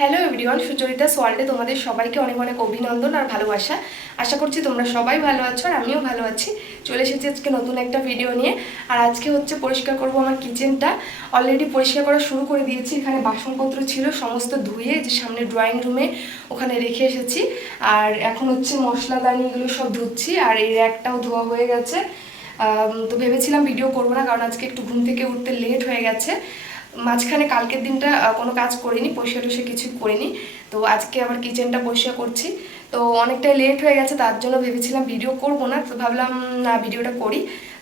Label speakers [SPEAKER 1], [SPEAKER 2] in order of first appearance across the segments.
[SPEAKER 1] Hello everyone Sucharita সোয়াল্ডে তোমাদের সবাইকে অনেক অনেক অভিনন্দন আর ভালোবাসা। আশা করছি তোমরা সবাই ভালো আছো আর আমিও ভালো আছি। চলে এসেছি আজকে নতুন একটা ভিডিও নিয়ে। আর আজকে হচ্ছে পরিষ্কার করব আমার কিচেনটা অলরেডি পরিষ্কার করা শুরু করে দিয়েছি। এখানে বাসনপত্র ছিল, সমস্ত ধুয়ে যে সামনে ড্রয়িং রুমে ওখানে রেখে এসেছি। আর এখন হচ্ছে মশলাদানি এগুলো সব ধুচ্ছি আর এই র্যাকটাও ধোয়া হয়ে গেছে। তো ভেবেছিলাম ভিডিও করব না, কারণ আজকে একটু ঘুম থেকে উঠতে লেট হয়ে গেছে। মাঝখানে কালকের দিনটা কোনো কাজ করিনি পরিষ্কার টরিষ্কার কিছুই করিনি। তো আজকে আবার কিচেনটা পরিষ্কার করছি। তো অনেকটাই লেট হয়ে গেছে, তার জন্য ভেবেছিলাম ভিডিও করব না, তো ভাবলাম না ভিডিওটা করি।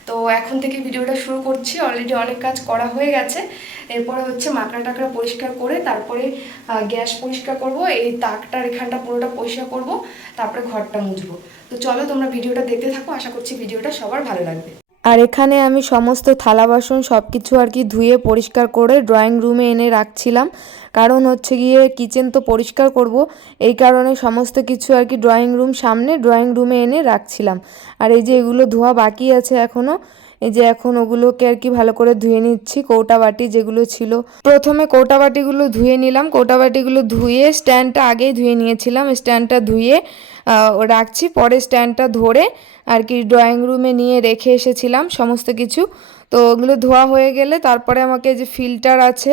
[SPEAKER 1] তো এখন থেকে ভিডিওটা শুরু করছি অলরেডি অনেক কাজ করা হয়ে গেছে। এরপরে হচ্ছে মাকড়া টাকড়া পরিষ্কার করে, তারপরে গ্যাস পরিষ্কার করব, এই তাকটার এখানটা পুরোটা পরিষ্কার করব, তারপরে ঘরটা মুছবো। তো চলো তোমরা ভিডিওটা দেখতে থাকো, আশা করছি ভিডিওটা সবার ভালো লাগবে।
[SPEAKER 2] আর এখানে আমি সমস্ত থালা বাসন সব কিছু আর কি ধুয়ে পরিষ্কার করে ড্রয়িং রুমে এনে রাখছিলাম। কারণ হচ্ছে গিয়ে কিচেন তো পরিষ্কার করব, এই কারণে সমস্ত কিছু আর কি ড্রয়িং রুম সামনে ড্রয়িং রুমে এনে রাখছিলাম। আর এই যে এগুলো ধোয়া বাকি আছে এখনও এই যে এখন ওগুলোকে আর কি ভালো করে ধুয়ে নিচ্ছি কৌটা বাটি যেগুলো ছিল। প্রথমে কৌটা বাটিগুলো ধুয়ে নিলাম। কৌটা বাটিগুলো ধুয়ে স্ট্যান্ডটা আগেই ধুয়ে নিয়েছিলাম। স্ট্যান্ডটা ধুয়ে রাখছি। পরে স্ট্যান্ডটা ধরে আর কি ড্রয়িং রুমে নিয়ে রেখে এসেছিলাম সমস্ত কিছু। তো ওগুলো ধোয়া হয়ে গেলে তারপরে আমাকে যে ফিল্টার আছে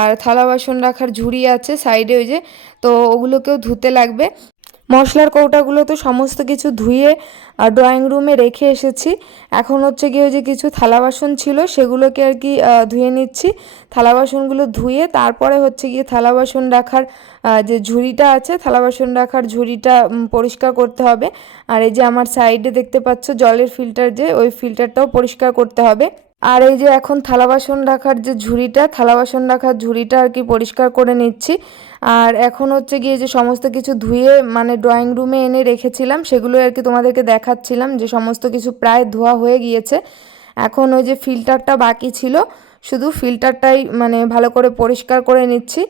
[SPEAKER 2] আর থালা বাসন রাখার ঝুড়ি আছে সাইডে ওই যে, তো ওগুলোকেও ধুতে লাগবে। মশলার কৌটাগুলো তো সমস্ত কিছু ধুয়ে ড্রয়িং রুমে রেখে এসেছি। এখন হচ্ছে গিয়ে যে কিছু থালা বাসন ছিল, সেগুলোকে আর কি ধুয়ে নিচ্ছি। থালা বাসনগুলো ধুয়ে তারপরে হচ্ছে গিয়ে থালা বাসন রাখার যে ঝুড়িটা আছে, থালা বাসন রাখার ঝুড়িটা পরিষ্কার করতে হবে। আর এই যে আমার সাইডে দেখতে পাচ্ছ জলের ফিল্টার যে, ওই ফিল্টারটাও পরিষ্কার করতে হবে। আর এই যে এখন থালা বাসন রাখার যে ঝুড়িটা, থালা বাসন রাখার ঝুড়িটা আর কি পরিষ্কার করে নিচ্ছি। আর এখন হচ্ছে গিয়ে যে সমস্ত কিছু ধুয়ে মানে ড্রয়িং রুমে এনে রেখেছিলাম সেগুলো আর কি তোমাদেরকে দেখাচ্ছিলাম যে সমস্ত কিছু প্রায় ধোয়া হয়ে গিয়েছে। এখন ওই যে ফিল্টারটা বাকি ছিল, শুধু ফিল্টারটাই মানে ভালো করে পরিষ্কার করে নিচ্ছি।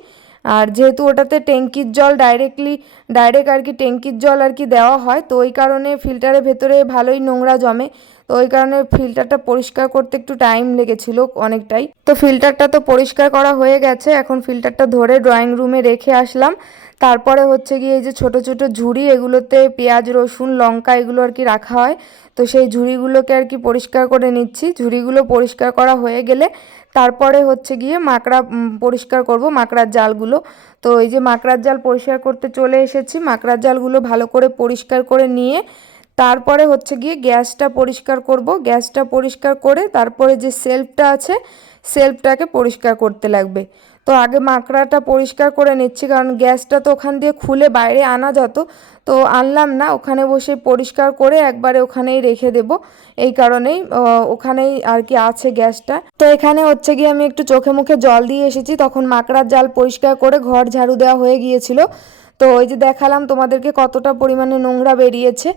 [SPEAKER 2] আর যেহেতু ওটাতে ট্যাঙ্কির জল ডাইরেক্টলি ডাইরেক্ট আর কি ট্যাঙ্কির জল আর কি দেওয়া হয়, তো ওই কারণে ফিল্টারের ভেতরে ভালোই নোংরা জমে। তো ওই কারণে ফিল্টারটা পরিষ্কার করতে একটু টাইম লেগেছিল অনেকটাই। তো ফিল্টারটা তো পরিষ্কার করা হয়ে গেছে, এখন ফিল্টারটা ধরে ড্রয়িং রুমে রেখে আসলাম। তারপরে হচ্ছে গিয়ে এই যে ছোট ছোট ঝুড়ি, এগুলোতে পেঁয়াজ, রসুন, লঙ্কা এগুলো আর কি রাখা হয়। তো সেই ঝুড়িগুলোকে আর কি পরিষ্কার করে নিচ্ছি। ঝুড়িগুলো পরিষ্কার করা হয়ে গেলে তারপরে হচ্ছে গিয়ে মাকড়া পরিষ্কার করব, মাকড়ার জালগুলো। তো এই যে মাকড়ার জাল পরিষ্কার করতে চলে এসেছি। মাকড়ার জালগুলো ভালো করে পরিষ্কার করে নিয়ে তারপরে হচ্ছে গিয়ে গ্যাসটা পরিষ্কার করব। গ্যাসটা পরিষ্কার করে তারপরে যে সেলফটা আছে, সেলফটাকে পরিষ্কার করতে লাগবে। তো আগে মাকড়াটা পরিষ্কার করে নিচ্ছি, কারণ গ্যাসটা তো ওখান দিয়ে খুলে বাইরে আনা যেত। তো আনলাম না, ওখানে বসে পরিষ্কার করে একবারে ওখানেই রেখে দেব। এই কারণেই ওখানেই আর কি আছে গ্যাসটা। তো এখানে হচ্ছে গিয়ে আমি একটু চোখে মুখে জল দিয়ে এসেছি। তখন মাকড়ার জাল পরিষ্কার করে ঘর ঝাড়ু দেওয়া হয়ে গিয়েছিল। তো ওই যে দেখালাম তোমাদেরকে কতটা পরিমাণে নোংরা বেরিয়েছে,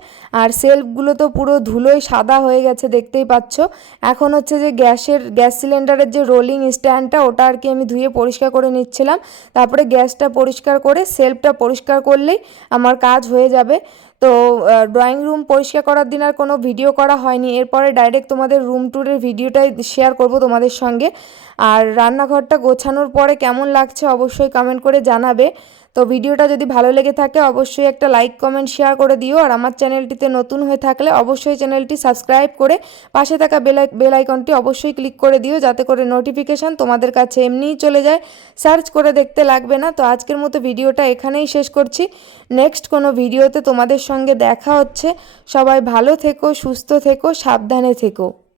[SPEAKER 2] আর সেলফগুলো তো পুরো ধুলোয় সাদা হয়ে গেছে, দেখতেই পাচ্ছ। এখন হচ্ছে যে গ্যাসের, গ্যাস সিলিন্ডারের যে রোলিং স্ট্যান্ডটা ওটা আর কি আমি ধুয়ে পরিষ্কার করে নিচ্ছিলাম। তারপরে গ্যাসটা পরিষ্কার করে, সেলফটা পরিষ্কার করলেই আমার কাজ হয়ে যাবে। তো ড্রয়িং রুম পরিষ্কার করার দিন আর কোনো ভিডিও করা হয়নি। এরপরে ডাইরেক্ট তোমাদের রুম ট্যুরের ভিডিওটাই শেয়ার করব তোমাদের সঙ্গে। আর রান্নাঘরটা গোছানোর পরে কেমন লাগছে অবশ্যই কমেন্ট করে জানাবে। তো ভিডিওটা যদি ভালো লেগে থাকে অবশ্যই একটা লাইক কমেন্ট শেয়ার করে দিও। আর আমার চ্যানেলটিতে নতুন হয়ে থাকলে অবশ্যই চ্যানেলটি সাবস্ক্রাইব করে পাশে থাকা বেল বেল আইকনটি অবশ্যই ক্লিক করে দিও। যাতে করে নোটিফিকেশান তোমাদের কাছে এমনিই চলে যায়। সার্চ করে দেখতে লাগবে না। তো, আজকের মতো ভিডিওটা এখানেই শেষ করছি। নেক্সট কোনো ভিডিওতে তোমাদের সঙ্গে দেখা হচ্ছে। সবাই ভালো থেকো সুস্থ থেকো সাবধানে থেকো।